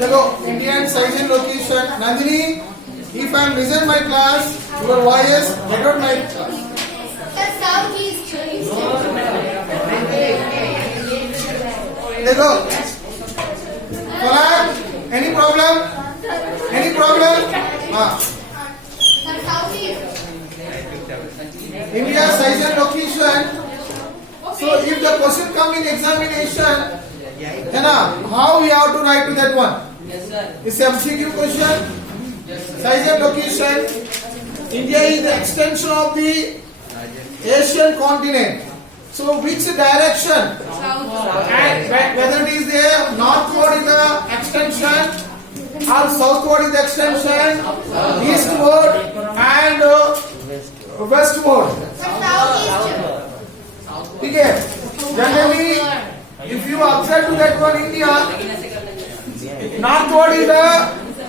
देखो Indian size and location. Nandini, if I am listen my class, your voice get out my class. देखो any problem? Any problem? हाँ. India size and location. So if the question come in examination, है ना, how we have to write to that one? It's MCQ question. Size and location. India is the extension of the Asian continent. So which direction? And whether it is the northward is the extension or southward is the extension, eastward and westward. ठीक है. Generally, if you observe to that one, India, northward is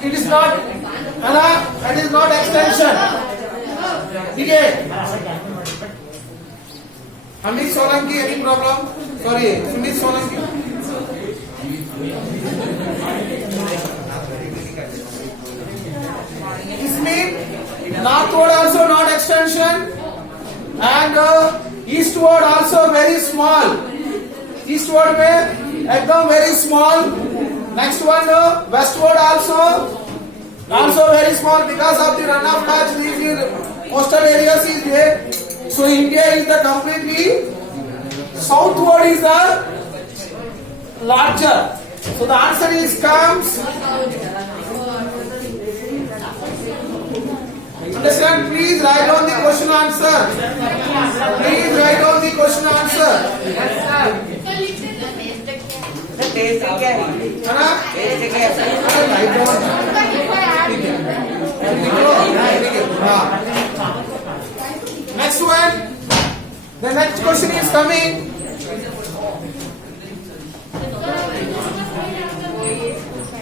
it is not, that is not extension. ठीक है. Amit Solanki, any problem? Sorry, Sumit Solanki. This means northward also not extension and eastward also very small. Eastward में एकदम very small. Next one westward also very small because of the runoff patch. These coastal areas is there. So India is the completely southward is the larger. So the answer is comes. Understand? Please write down the question answer. Please write down the question answer. है ना? write down. Next one. The next question is coming.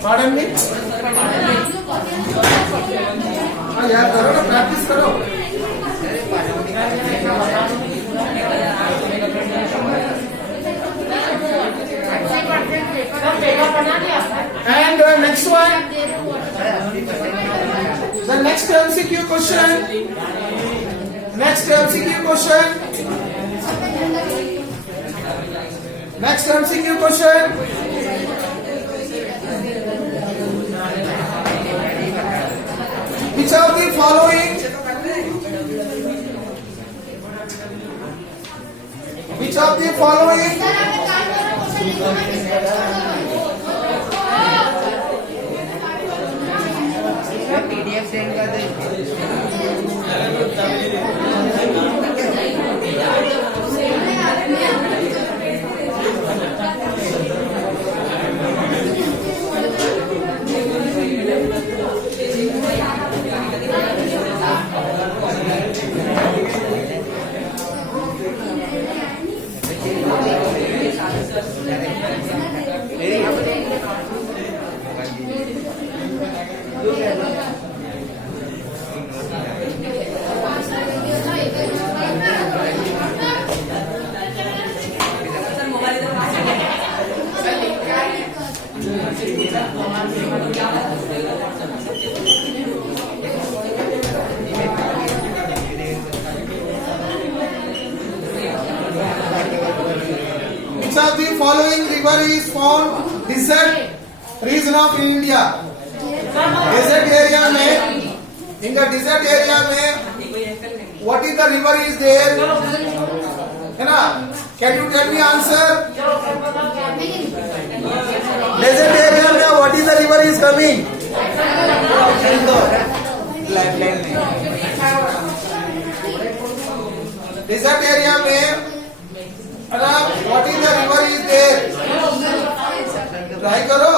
Pardon me? हाँ यार करो ना, practice करो. And next one. The next MCQ question. Next MCQ question. Next MCQ question. Which of the following? Which of the following? PDF send कर दे. Which of the following river is found desert region of India? Desert area में, in the desert area में, what is the river is there? है ना? Can you tell me answer? Desert area में what is the river is coming? Desert area में what is the river is there? Try करो.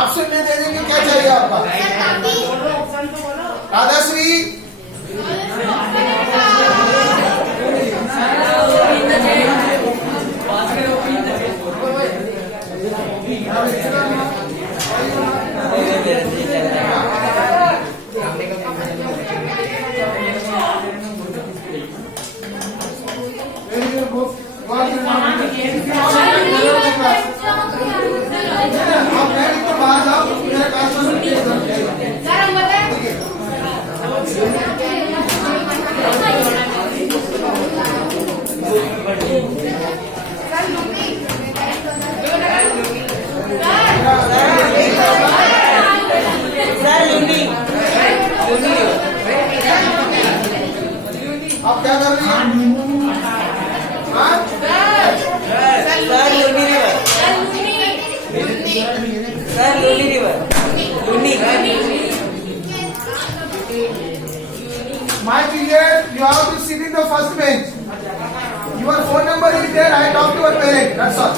Option में दे देंगे. क्या चाहिए आपका? राधाश्री. Where your book? What you want? If you want to class. आप नहीं तो बाहर जाओ, मेरा क्लास में सर हम बताएं आप क्या कर रही हैं? हाँ? My period, you have to sit in the first bench. Your phone number is there. I talk to your parent. That's all.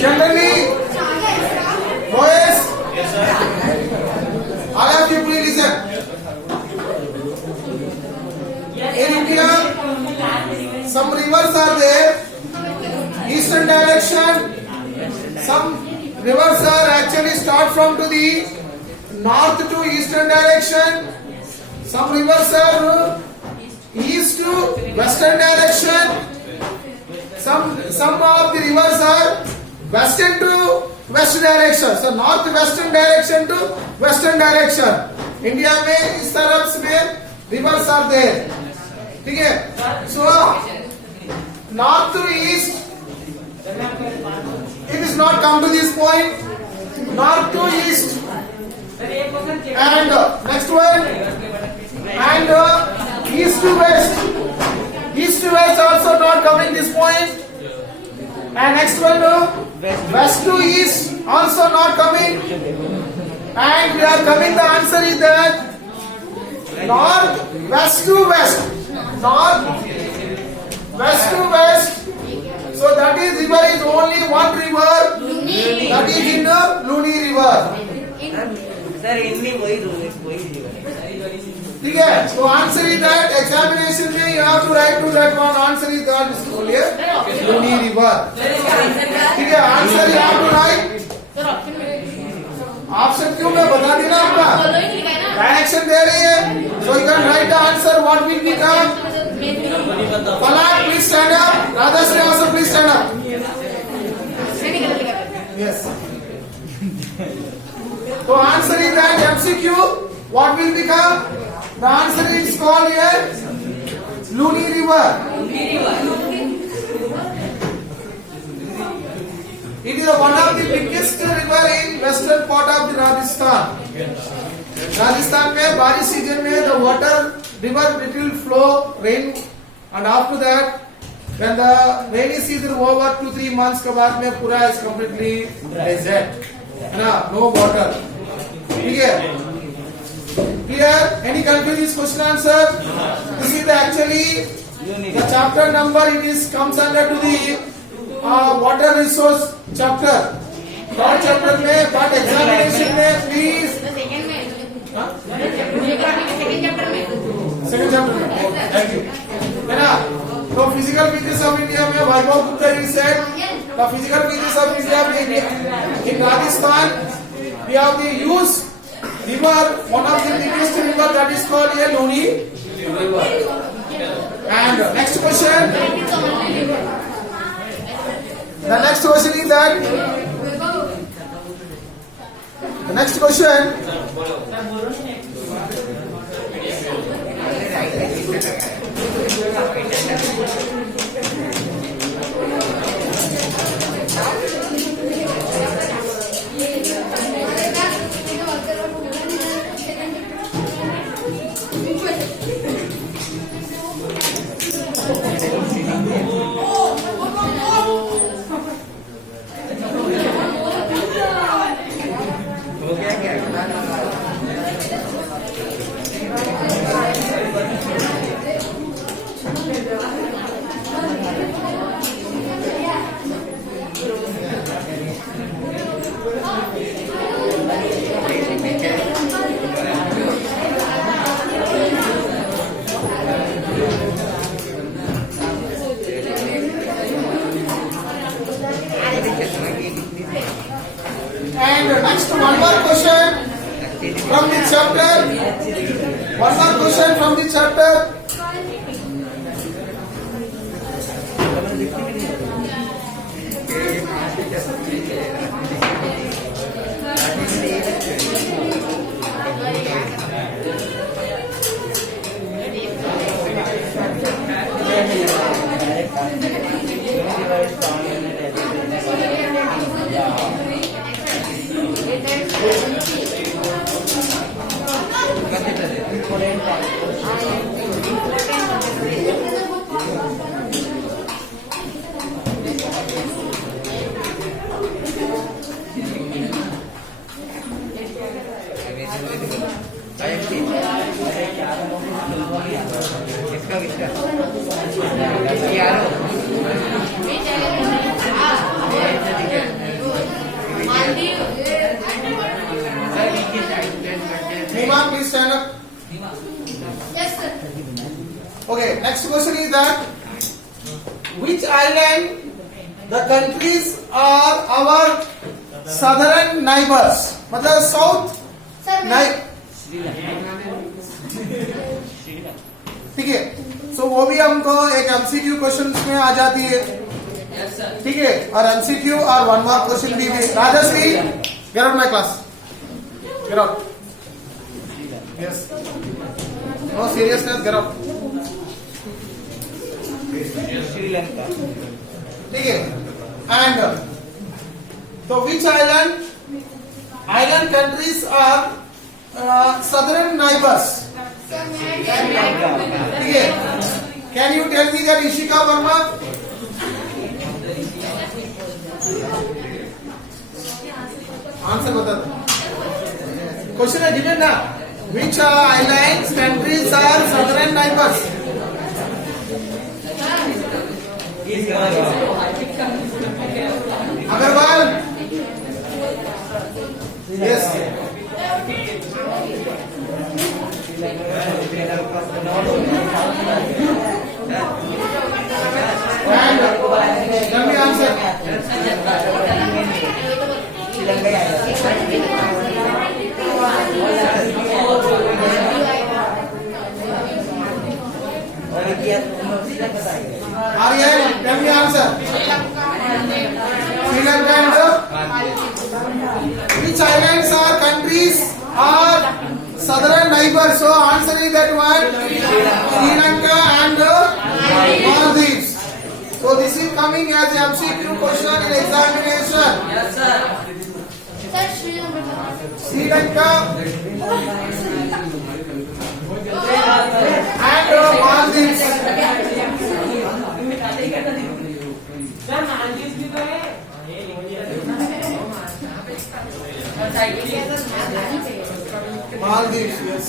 Generally, boys, all of you please listen. In India, some rivers are there, eastern direction. Some rivers are actually start from to the north to eastern direction. Some rivers are east to western direction. Some of the rivers are western to west direction. So north western direction to western direction. India में इस तरफ में rivers are there. ठीक है? So north to east, it is not come to this point. North to east, and next one, and east to west. East to west also not coming this point. And next one, west to east also not coming. And we are coming. The answer is that north west to west. North west to west. So that is river is only one river. That is in the Luni river. Sir Hindi वही river ठीक है. So answer is that examination में you have to write to that one. Answer is that बोलिए Luni river. ठीक है. Answer you have to write. Option क्यों मैं बता दी ना आपका. डायरेक्शन दे रही है. So you can write the answer. What will become? Palak, please stand up. Radhasri also please stand up. Yes. So answer is that MCQ. What will become? The answer is called here Luni river. It is one of the biggest river in western part of the Rajasthan. Rajasthan में बारिश season में the water river it will flow rain, and after that when the rainy season over 2-3 months के बाद में पूरा is completely desert, है ना, no water. ठीक है. Here any confused question answer? This is the actually the chapter number. It is comes under to the water resource chapter. Third chapter में but examination में please. सेकंड चैप्टर में. Thank you. है ना. तो physical features of India में वैभव Gupta ji said the physical features of India in Rajasthan we have the use river, one of the biggest river that is called a Luni river. And next question. The next question is that the next question. One more question from the chapter. किसका किसका Nima, please stand up. Yes, sir. Okay, next question is that which island the countries are our southern neighbors? मतलब south Sir, ठीक है. सो वो भी हमको एक MCQ question में आ जाती है. ठीक है. और एमसीक्यू और वन मार्क क्वेश्चन भी. Rajshri, get out my class. Get out. Yes. No seriousness, get out. Sri Lanka ठीक है. एंड तो which island countries are southern neighbors? ठीक है. Can you tell me that Ishika Verma? Answer बता दो. क्वेश्चन है given ना. Which islands countries are southern neighbors? Agarwal. Yes. And tell me answer. Aryan, tell me answer. Sri Lanka and which islands are countries are southern neighbors? So answer is that one. Sri Lanka and Maldives. So this is coming as MCQ question in examination. Yes, sir. Sir, Sri Lanka. Sri Lanka and Maldives. Maldives, yes.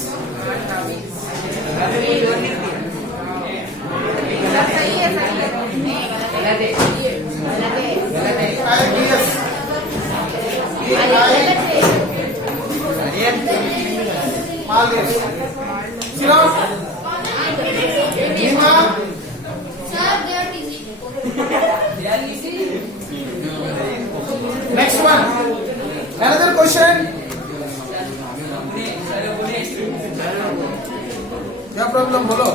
Maldives. Shiram. Nima. Sir, they are easy. Next one. Another question. क्या problem बोलो.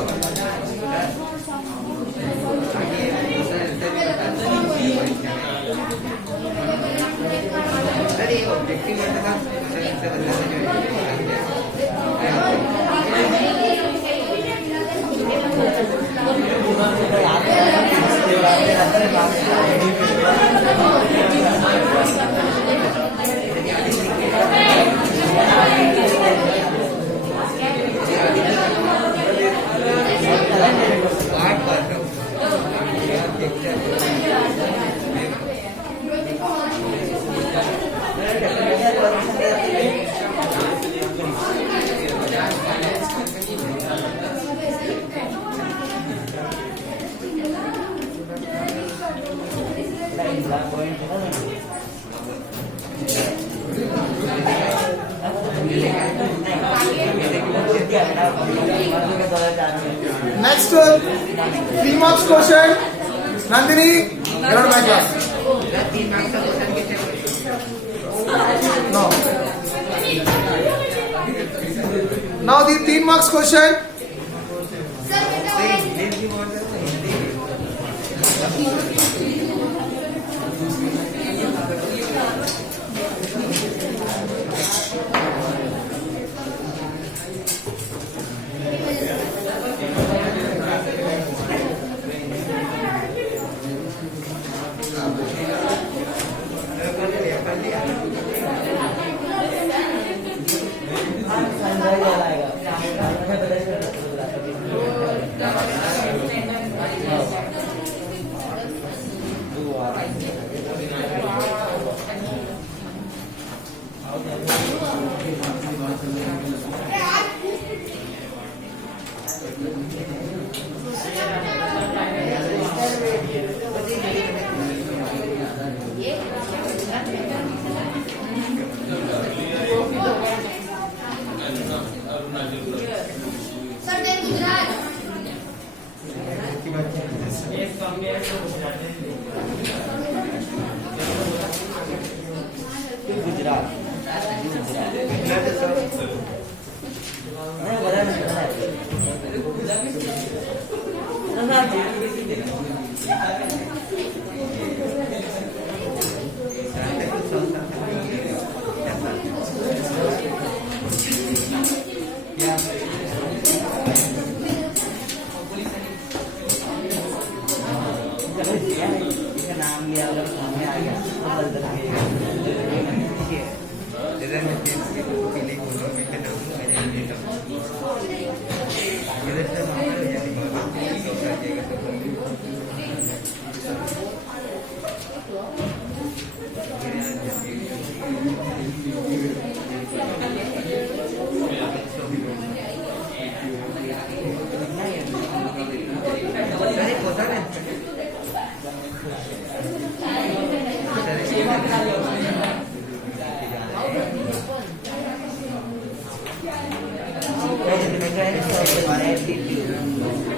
Next 3 marks question. Nandini, get out of my class. No. Now the 3 marks question. Sir बेटा वो sir then Gujarat Gujarat इसका नाम लिया अगर सामने आ गया तो बदल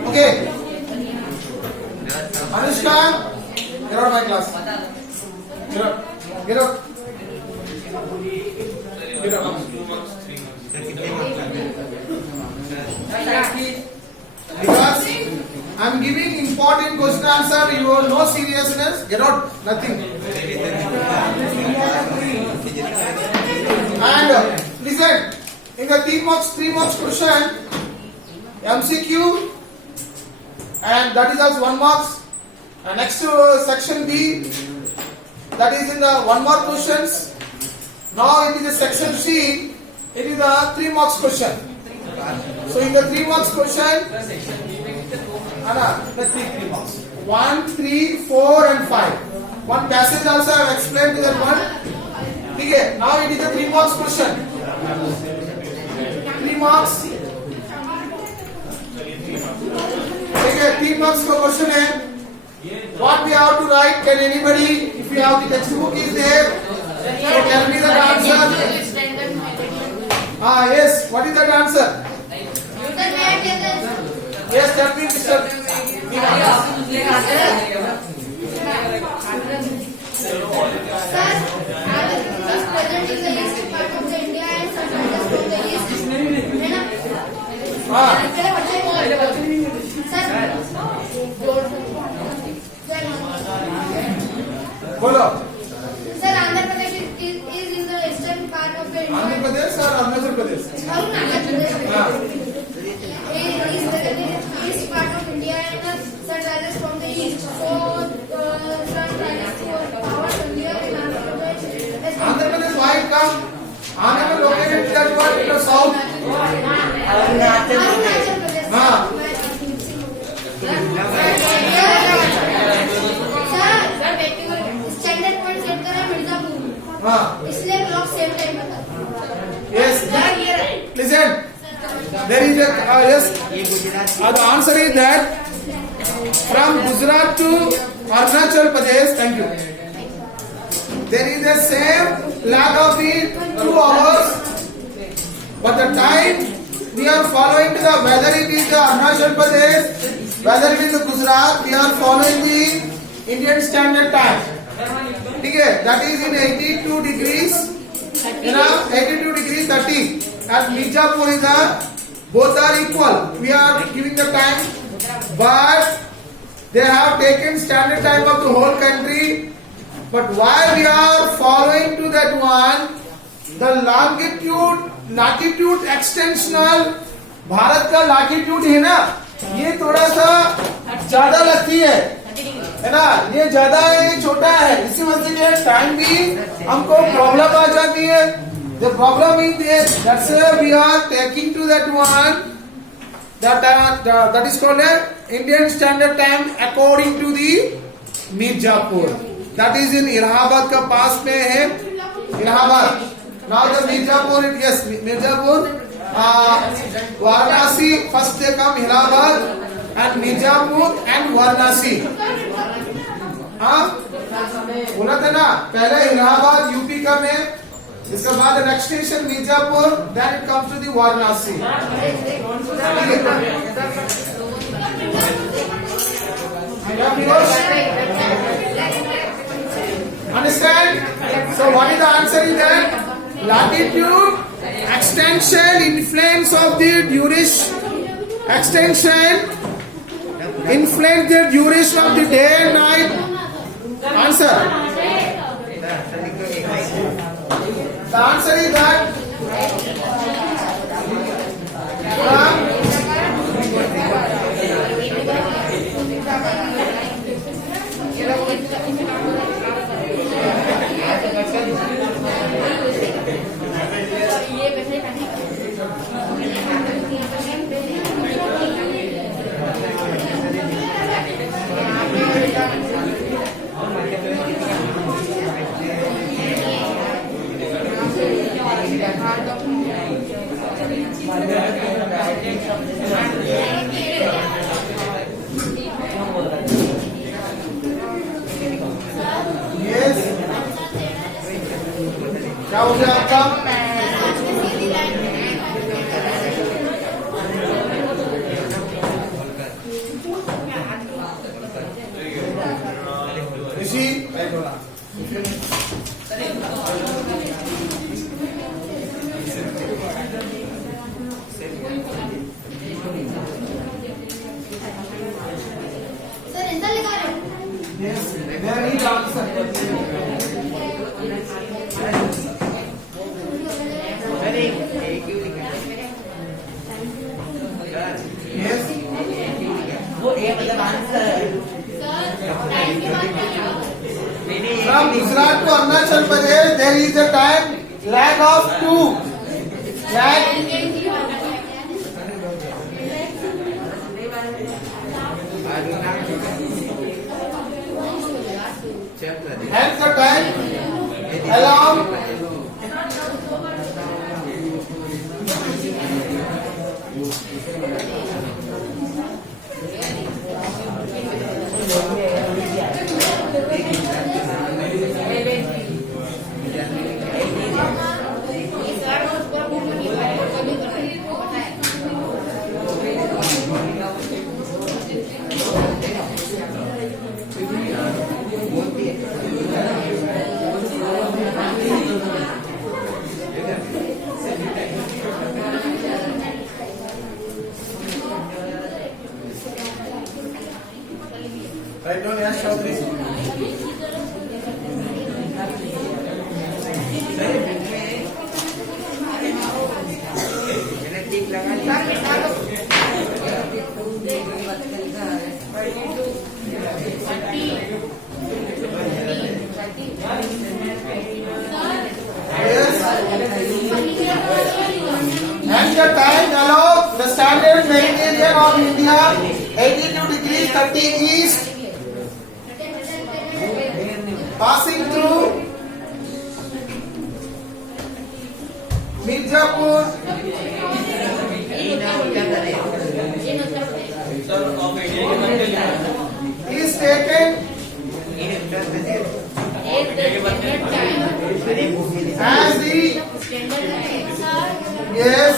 Okay. Anushka, get out of my class. Get out. Get out. Get out. Because I'm giving important question answer, you have no seriousness. Get out. Nothing. And listen, in the 3 marks question, MCQ, and that is as 1 marks. And next section B, that is in the 1 mark questions. Now it is the section C, it is the 3 marks question. So in the 3 marks question, the 3 marks. 1, 3, 4 and 5. One passage also I have explained to that one. Okay, now it is the 3 marks question. 3 marks. Okay, 3 marks का question है. What we have to write? Can anybody, if you have the textbook is there, so tell me the answer. Yes. What is that answer? Yes, tell me, Mr. बोलो. Sir, Andhra Pradesh is in the eastern part of the India. Andhra Pradesh और Arunachal Pradesh. East part of India and sun rises from the east. So sun rises for power India and Andhra Pradesh. Andhra Pradesh why it come? Andhra Pradesh located that part in the south. Arunachal Pradesh. हाँ. Standard point set करा मिर्जापुर हाँ. इसलिए block same time बता. Yes. Listen. There is a yes. The answer is that from Gujarat to Arunachal Pradesh. Thank you. There is a same lag of the 2 hours, but the time we are following the whether it is the Arunachal Pradesh, whether it is the Gujarat, we are following the Indian Standard Time. Okay, that is in 82 degrees. 82 degrees 30. At Mirzapur is the are equal. We are giving the time, but they have taken standard time of the whole country. But why we are following to that one? The latitude extensional Bharat का latitude है ना, ये थोड़ा सा ज्यादा लगती है ना, ये ज्यादा है, ये छोटा है, इसी वजह से टाइम भी हमको प्रॉब्लम आ जाती है. The problem is there. That's why we are taking to that one. That is called a Indian Standard Time according to the Mirzapur. That is in Allahabad का पास में है, Allahabad. Now the Mirzapur, yes, Mirzapur, Varanasi, first they come Allahabad and Mirzapur and Varanasi. हाँ, बोला था ना, पहले Allahabad UP का में, इसके बाद next station Mirzapur, then it comes to the Varanasi. Understand? So what is the answer in that? Latitude, extension, influence of the duration, extension, influence the duration of the day and night. Answer. The answer is that क्या हो गया आपका? ऋषि sir ऐसा लिखा रहे हो? Yes, there is answer. Yes. वो ए मतलब आंसर. टाइम की बात कर रहे हो? From Gujarat to Arunachal Pradesh, there is a time lag of 2. Lag. Hence the time along. Right down, yes, Chaudhary. Yes. And the time along the standard meridian of India, 82 degrees 30 east, passing through Mirzapur, is taken as the yes.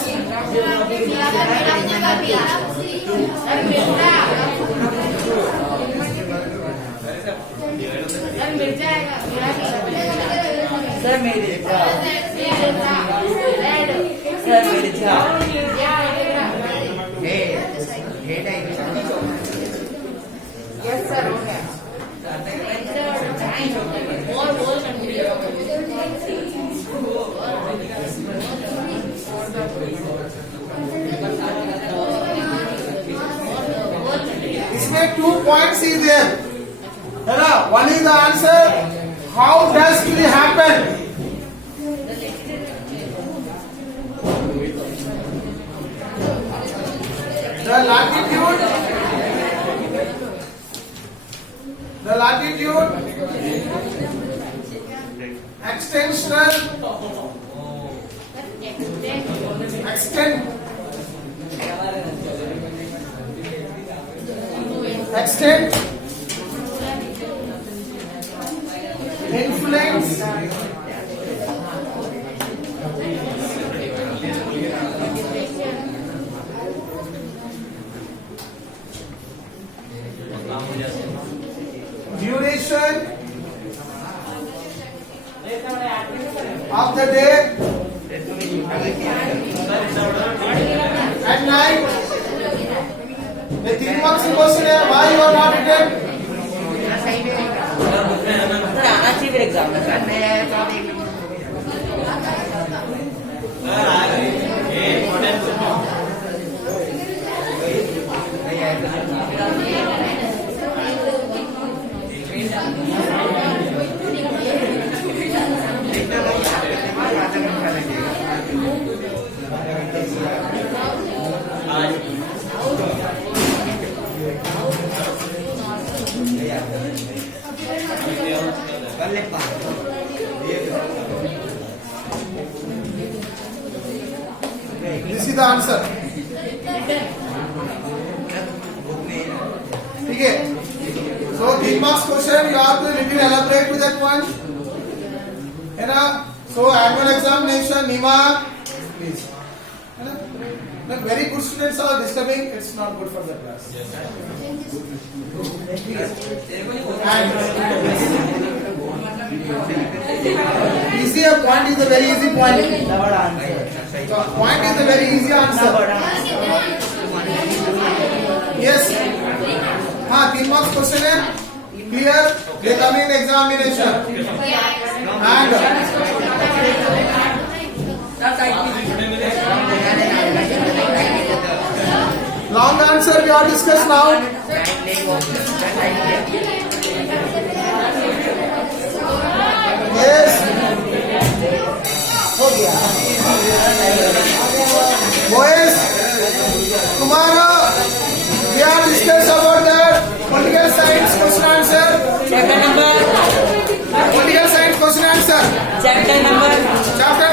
Sir मेरे इसमें 2 points is there, है ना? One is the answer. How does it happen? The latitude, extension, extent, influence, duration of the day and night. The 3 marks question है, why you are not written? Sir आना चाहिए फिर exam में sir This is the answer. ठीक है? So 3 marks question you have to little elaborate to that one. है ना? So annual examination, Nima, please. है ना? When very good students are disturbing, it's not good for the class. And easy point is a very easy point. So point is a very easy answer. Yes. हाँ 3 marks question है. Clear? They come in examination. And long answer we are discuss now. Yes. हो गया. Boys, tomorrow we are discuss about that political science question answer. Chapter number Political science question answer. Chapter number Chapter